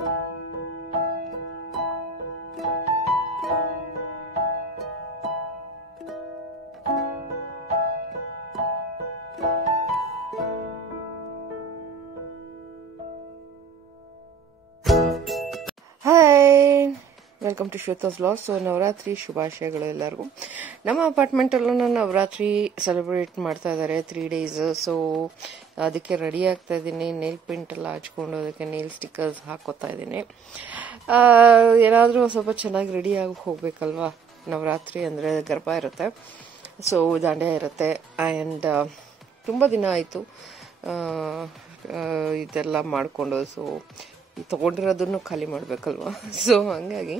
Hi, welcome to Shweta's vlogs. So Navaratri ಶುಭಾಶಯಗಳು ಎಲ್ಲರಿಗೂ. ನಮ್ಮ ಅಪಾರ್ಟ್ಮೆಂಟಲ್ಲೂ ನವರಾತ್ರಿ ಸೆಲೆಬ್ರೇಟ್ ಮಾಡ್ತಾ ಇದ್ದಾರೆ 3 days. ಸೊ ಅದಕ್ಕೆ ರೆಡಿ ಆಗ್ತಾ ಇದ್ದೀನಿ. ನೇಲ್ ಪೇಂಟ್ ಎಲ್ಲ ಹಚ್ಕೊಂಡು ಅದಕ್ಕೆ ನೇಲ್ ಸ್ಟಿಕ್ಕರ್ಸ್ ಹಾಕೋತಾ ಇದ್ದೀನಿ. ಏನಾದರೂ ಸ್ವಲ್ಪ ಚೆನ್ನಾಗಿ ರೆಡಿಯಾಗಿ ಹೋಗ್ಬೇಕಲ್ವಾ. ನವರಾತ್ರಿ ಅಂದರೆ ಗರ್ಭ ಇರುತ್ತೆ, ಸೊ ದಾಂಡ್ಯ ಇರುತ್ತೆ. ಆ್ಯಂಡ್ ತುಂಬ ದಿನ ಆಯಿತು ಇದೆಲ್ಲ ಮಾಡಿಕೊಂಡು. ಸೊ ತೊಗೊಂಡಿರೋದನ್ನು ಖಾಲಿ ಮಾಡಬೇಕಲ್ವ. ಸೊ ಹಾಗಾಗಿ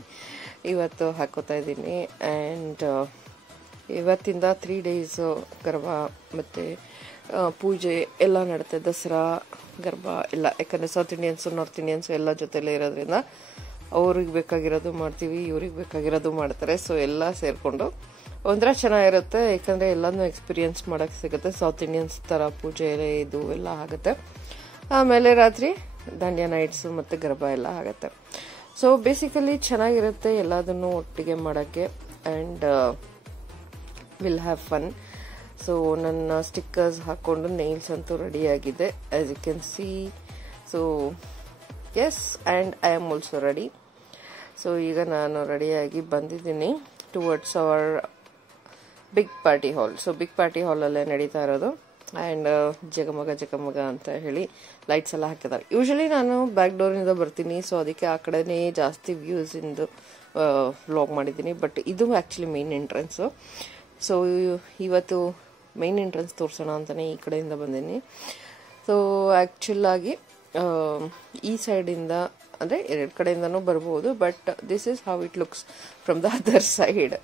ಇವತ್ತು ಹಾಕೋತಾ ಇದ್ದೀನಿ. ಆ್ಯಂಡ್ ಇವತ್ತಿಂದ 3 days ಗರ್ಭ ಮತ್ತು ಪೂಜೆ ಎಲ್ಲ ನಡುತ್ತೆ. ದಸರಾ, ಗರ್ಭ ಎಲ್ಲ, ಯಾಕಂದರೆ ಸೌತ್ ಇಂಡಿಯನ್ಸು ನಾರ್ತ್ ಇಂಡಿಯನ್ಸು ಎಲ್ಲ ಜೊತೆಲೇ ಇರೋದ್ರಿಂದ ಅವ್ರಿಗೆ ಬೇಕಾಗಿರೋದು ಮಾಡ್ತೀವಿ, ಇವ್ರಿಗೆ ಬೇಕಾಗಿರೋದು ಮಾಡ್ತಾರೆ. ಸೊ ಎಲ್ಲ ಸೇರಿಕೊಂಡು ಒಂಥರ ಚೆನ್ನಾಗಿರುತ್ತೆ, ಯಾಕಂದರೆ ಎಲ್ಲನೂ ಎಕ್ಸ್ಪೀರಿಯನ್ಸ್ ಮಾಡೋಕ್ಕೆ ಸಿಗುತ್ತೆ. ಸೌತ್ ಇಂಡಿಯನ್ಸ್ ಥರ ಪೂಜೆ ಇದು ಎಲ್ಲ ಆಗುತ್ತೆ. ಆಮೇಲೆ ರಾತ್ರಿ ದಾಂಡ್ಯ ನೈಟ್ಸು ಮತ್ತು ಗರ್ಭ ಎಲ್ಲ ಆಗುತ್ತೆ. ಸೊ ಬೇಸಿಕಲಿ ಚೆನ್ನಾಗಿರುತ್ತೆ ಎಲ್ಲದನ್ನು ಒಟ್ಟಿಗೆ ಮಾಡೋಕ್ಕೆ. And will have fun. So ನನ್ನ ಸ್ಟಿಕ್ಕರ್ಸ್ ಹಾಕ್ಕೊಂಡು ನೈಲ್ಸ್ ಅಂತೂ ರೆಡಿಯಾಗಿದೆ, as you can see. So yes, and I am also ready. So ಈಗ ನಾನು ರೆಡಿಯಾಗಿ ಬಂದಿದ್ದೀನಿ towards our big party hall. So big party ಹಾಲಲ್ಲೇ ನಡೀತಾ ಇರೋದು. ಆ್ಯಂಡ್ ಜಗಮಗ ಅಂತ ಹೇಳಿ ಲೈಟ್ಸ್ ಎಲ್ಲ ಹಾಕಿದ್ದಾರೆ. ಯೂಶಲಿ ನಾನು ಬ್ಯಾಕ್ ಡೋರಿಂದ ಬರ್ತೀನಿ, ಸೊ ಅದಕ್ಕೆ ಆ ಕಡೆನೇ ಜಾಸ್ತಿ ವ್ಯೂಸ್ ಇಂದು ವ್ಲಾಗ್ ಮಾಡಿದ್ದೀನಿ. ಬಟ್ ಇದು ಆ್ಯಕ್ಚುಲಿ ಮೇನ್ ಎಂಟ್ರೆನ್ಸು. ಸೊ ಇವತ್ತು ಮೇನ್ ಎಂಟ್ರೆನ್ಸ್ ತೋರಿಸೋಣ ಅಂತಲೇ ಈ ಕಡೆಯಿಂದ ಬಂದೀನಿ. ಸೊ ಆ್ಯಕ್ಚುಲಾಗಿ ಈ ಸೈಡಿಂದ ಅಂದರೆ 2 ಕಡೆಯಿಂದನೂ ಬರ್ಬೋದು, but this is how it looks from the other side.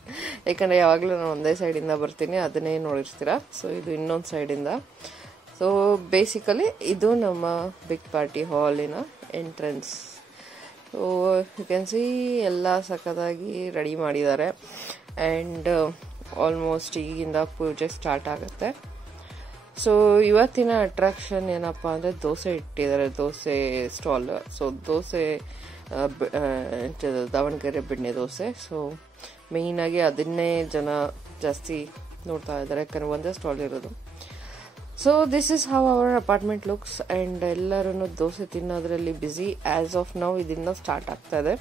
ಯಾಕಂದರೆ ಯಾವಾಗಲೂ ನಾನು ಒಂದೇ ಸೈಡಿಂದ ಬರ್ತೀನಿ, ಅದನ್ನೇ ನೋಡಿರ್ತೀರ. ಸೊ ಇದು ಇನ್ನೊಂದು ಸೈಡಿಂದ. ಸೊ ಬೇಸಿಕಲಿ ಇದು ನಮ್ಮ ಬಿಗ್ ಪಾರ್ಟಿ ಹಾಲಿನ entrance. So you can see ಎಲ್ಲ ಸಖತ್ತಾಗಿ ರೆಡಿ ಮಾಡಿದ್ದಾರೆ. ಆ್ಯಂಡ್ ಆಲ್ಮೋಸ್ಟ್ ಈಗಿಂದ ಪೂಜೆ ಸ್ಟಾರ್ಟ್ ಆಗುತ್ತೆ. ಸೊ ಇವತ್ತಿನ ಅಟ್ರಾಕ್ಷನ್ ಏನಪ್ಪ ಅಂದರೆ ದೋಸೆ ಇಟ್ಟಿದ್ದಾರೆ, ದೋಸೆ ಸ್ಟಾಲ್. ಸೊ ದೋಸೆ ದಾವಣಗೆರೆ ಬೆಣ್ಣೆ ದೋಸೆ. ಸೊ ಮೇಯ್ನಾಗಿ ಅದನ್ನೇ ಜನ ಜಾಸ್ತಿ ನೋಡ್ತಾ ಇದ್ದಾರೆ, ಯಾಕಂದರೆ ಒಂದೇ ಸ್ಟಾಲ್ ಇರೋದು. So this is how our apartment looks. And ಎಲ್ಲರೂ ದೋಸೆ ತಿನ್ನೋದ್ರಲ್ಲಿ ಬ್ಯುಸಿ. ಆ್ಯಸ್ ಆಫ್ ನೌ ಇದನ್ನ ಸ್ಟಾರ್ಟ್ ಆಗ್ತಾ ಇದೆ.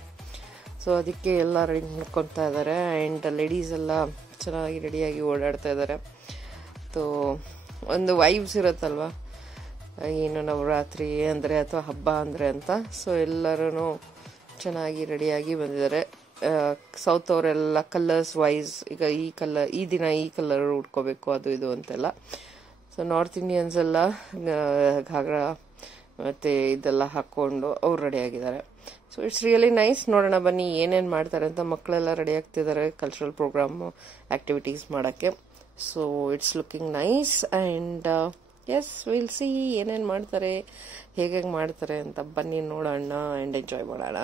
ಸೊ ಅದಕ್ಕೆ ಎಲ್ಲ ರೆಡಿ ಮಾಡ್ಕೊತಾ ಇದ್ದಾರೆ. ಆ್ಯಂಡ್ ಲೇಡೀಸ್ ಎಲ್ಲ ಚೆನ್ನಾಗಿ ರೆಡಿಯಾಗಿ ಓಡಾಡ್ತಾ ಇದ್ದಾರೆ. ಸೊ ಒಂದು ವೈಬ್ಸ್ ಇರುತ್ತಲ್ವ, ಏನು ನವರಾತ್ರಿ ಅಂದರೆ ಅಥವಾ ಹಬ್ಬ ಅಂದರೆ ಅಂತ. ಸೊ ಎಲ್ಲರೂ ಚೆನ್ನಾಗಿ ರೆಡಿಯಾಗಿ ಬಂದಿದ್ದಾರೆ. ಸೌತ್ ಅವರೆಲ್ಲ ಕಲರ್ಸ್ ವೈಸ್, ಈಗ ಈ ದಿನ ಈ ಕಲರ್ ಉಟ್ಕೋಬೇಕು ಅದು ಇದು ಅಂತೆಲ್ಲ. ಸೊ ನಾರ್ತ್ ಇಂಡಿಯನ್ಸ್ ಎಲ್ಲ ಘಾಗ್ರಾ ಮತ್ತು ಇದೆಲ್ಲ ಹಾಕ್ಕೊಂಡು ಅವ್ರು ರೆಡಿಯಾಗಿದ್ದಾರೆ. So it's really nice. ನೋಡೋಣ ಬನ್ನಿ ಏನೇನು ಮಾಡ್ತಾರೆ ಅಂತ. ಮಕ್ಕಳೆಲ್ಲ ರೆಡಿ ಆಗ್ತಿದ್ದಾರೆ ಕಲ್ಚರಲ್ ಪ್ರೋಗ್ರಾಮು ಆ್ಯಕ್ಟಿವಿಟೀಸ್ ಮಾಡೋಕ್ಕೆ. So it's looking nice. And yes, will see ಏನೇನು ಮಾಡ್ತಾರೆ, ಹೇಗೆ ಮಾಡ್ತಾರೆ ಅಂತ. ಬನ್ನಿ ನೋಡೋಣ ಆ್ಯಂಡ್ ಎಂಜಾಯ್ ಮಾಡೋಣ.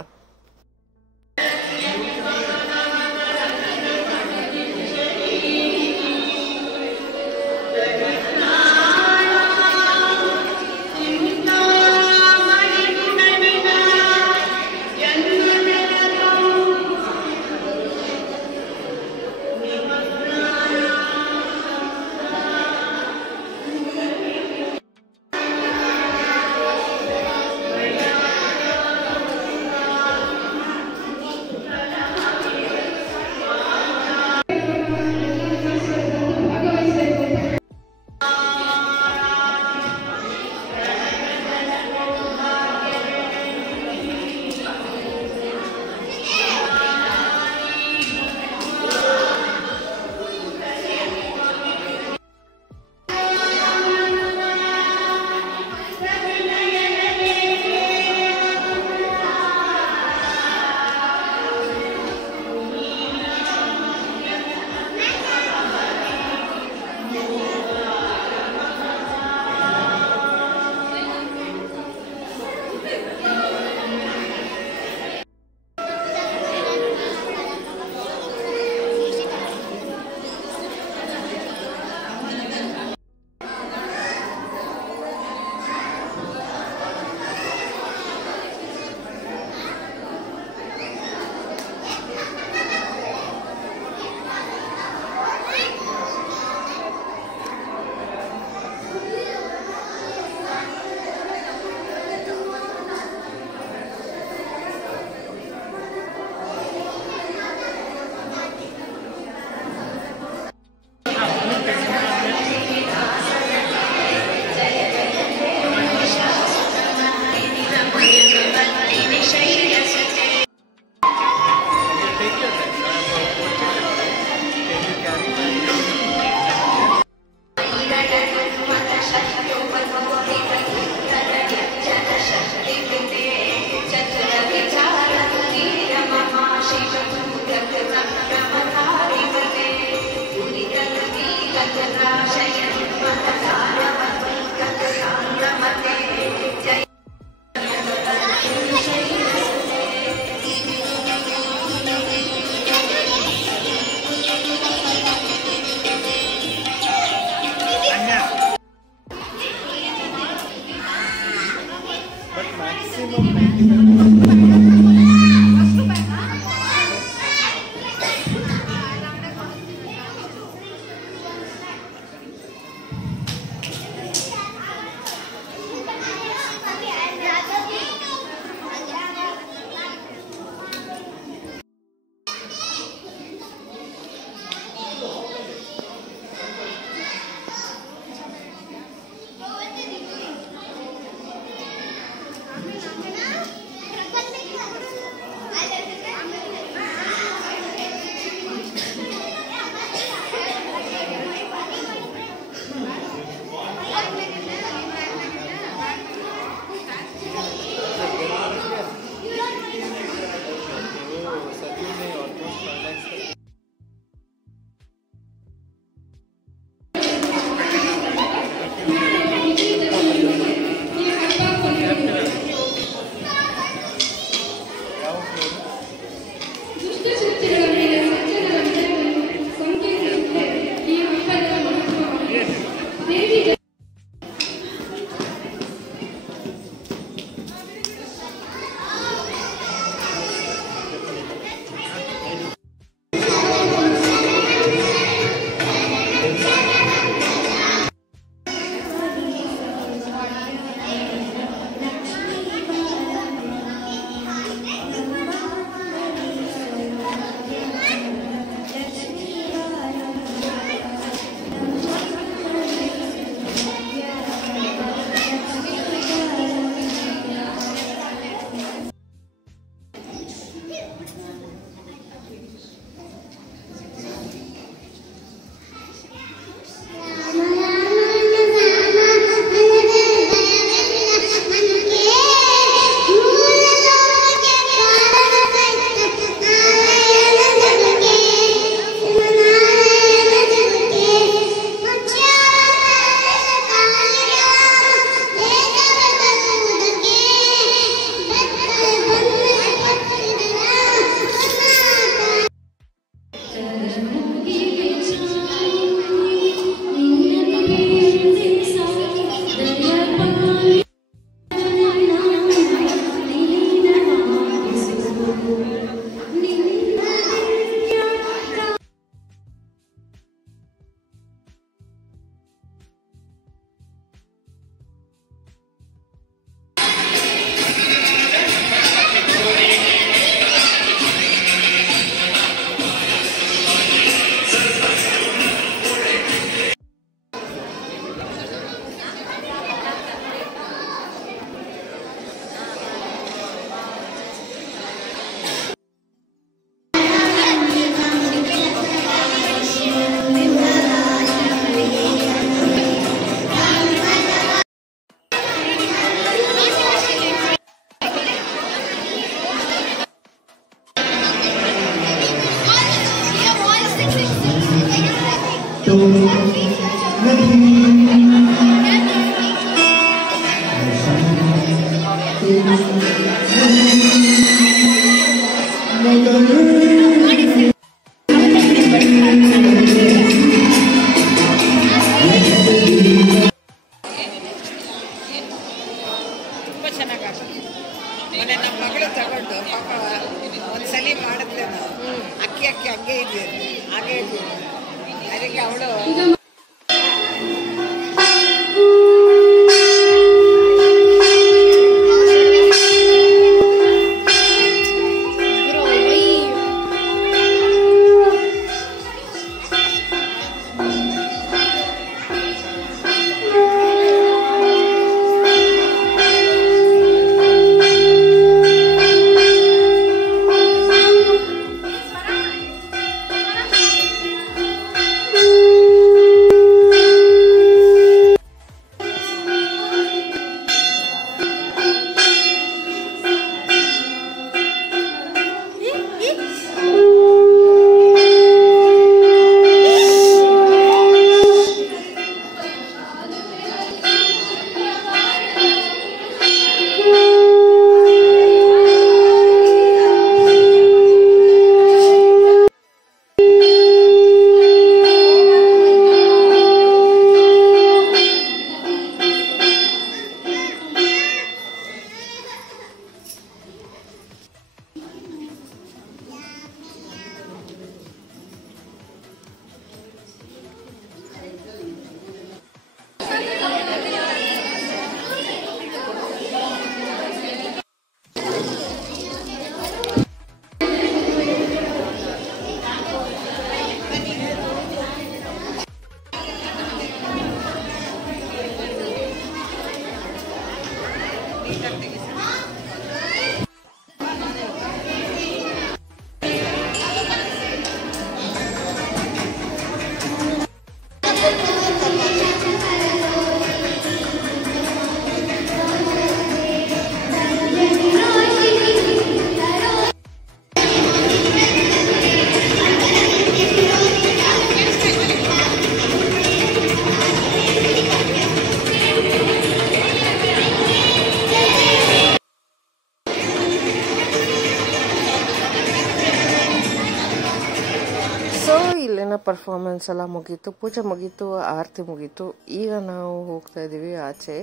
ಪರ್ಫಾರ್ಮೆನ್ಸ್ ಎಲ್ಲ ಮುಗೀತು, ಪೂಜೆ ಮುಗೀತು, ಆರತಿ ಮುಗೀತು. ಈಗ ನಾವು ಹೋಗ್ತಾ ಇದ್ದೀವಿ ಆಚೆ.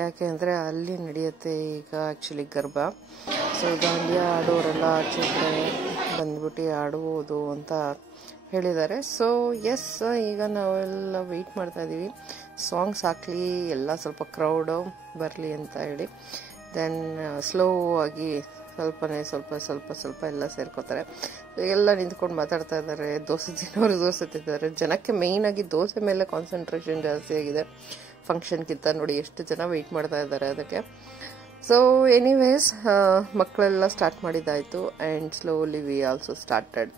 ಯಾಕೆ ಅಂದರೆ ಅಲ್ಲಿ ನಡೆಯುತ್ತೆ ಈಗ ಆ್ಯಕ್ಚುಲಿ ಗರ್ಭ. ಸೊ ದಾಂಡಿಯಾ ಆಡೋರೆಲ್ಲ ಆಚೆ ಕಡೆ ಬಂದ್ಬಿಟ್ಟು ಆಡ್ಬೋದು ಅಂತ ಹೇಳಿದ್ದಾರೆ. ಸೊ ಎಸ್, ಈಗ ನಾವೆಲ್ಲ ವೆಯ್ಟ್ ಮಾಡ್ತಾ ಇದ್ದೀವಿ ಸಾಂಗ್ಸ್ ಹಾಕ್ಲಿ, ಎಲ್ಲ ಸ್ವಲ್ಪ ಕ್ರೌಡು ಬರಲಿ ಅಂತ ಹೇಳಿ. ದೆನ್ ಸ್ಲೋ ಆಗಿ ಸ್ವಲ್ಪ ಎಲ್ಲ ಸೇರ್ಕೋತಾರೆ. ಎಲ್ಲ ನಿಂತ್ಕೊಂಡು ಮಾತಾಡ್ತಾ ಇದ್ದಾರೆ, ದೋಸೆ ತಿನ್ನೋರು ದೋಸೆ ತಿಂತಾರೆ. ಜನಕ್ಕೆ ಮೇಯ್ನಾಗಿ ದೋಸೆ ಮೇಲೆ ಕಾನ್ಸಂಟ್ರೇಷನ್ ಜಾಸ್ತಿ ಆಗಿದೆ ಫಂಕ್ಷನ್ಗಿಂತ. ನೋಡಿ ಎಷ್ಟು ಜನ ವೆಯ್ಟ್ ಮಾಡ್ತಾ ಇದ್ದಾರೆ ಅದಕ್ಕೆ. ಸೊ ಎನಿವೇಸ್, ಮಕ್ಕಳೆಲ್ಲ ಸ್ಟಾರ್ಟ್ ಮಾಡಿದ್ದಾಯಿತು and slowly we also started.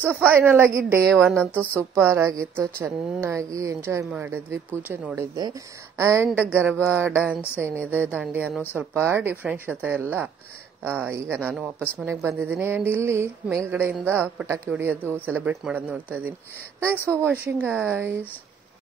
So final ಆಗಿ ಡೇ 1 ಅಂತೂ ಸೂಪರ್ ಆಗಿತ್ತು, ಚೆನ್ನಾಗಿ ಎಂಜಾಯ್ ಮಾಡಿದ್ವಿ, ಪೂಜೆ ನೋಡಿದ್ದೆ. ಅಂಡ್ ಗರ್ಬಾ ಡ್ಯಾನ್ಸ್ ಏನಿದೆ, ದಾಂಡಿಯಾನು ಸ್ವಲ್ಪ ಡಿಫ್ರೆಂಟ್ ಜೊತೆ ಎಲ್ಲ. ಈಗ ನಾನು ವಾಪಸ್ ಮನೆಗೆ ಬಂದಿದ್ದೀನಿ. ಅಂಡ್ ಇಲ್ಲಿ ಮೇಲ್ಗಡೆಯಿಂದ ಪಟಾಕಿ ಹೊಡಿಯೋದು, ಸೆಲೆಬ್ರೇಟ್ ಮಾಡೋದು ನೋಡ್ತಾ ಇದ್ದೀನಿ. Thanks for watching guys.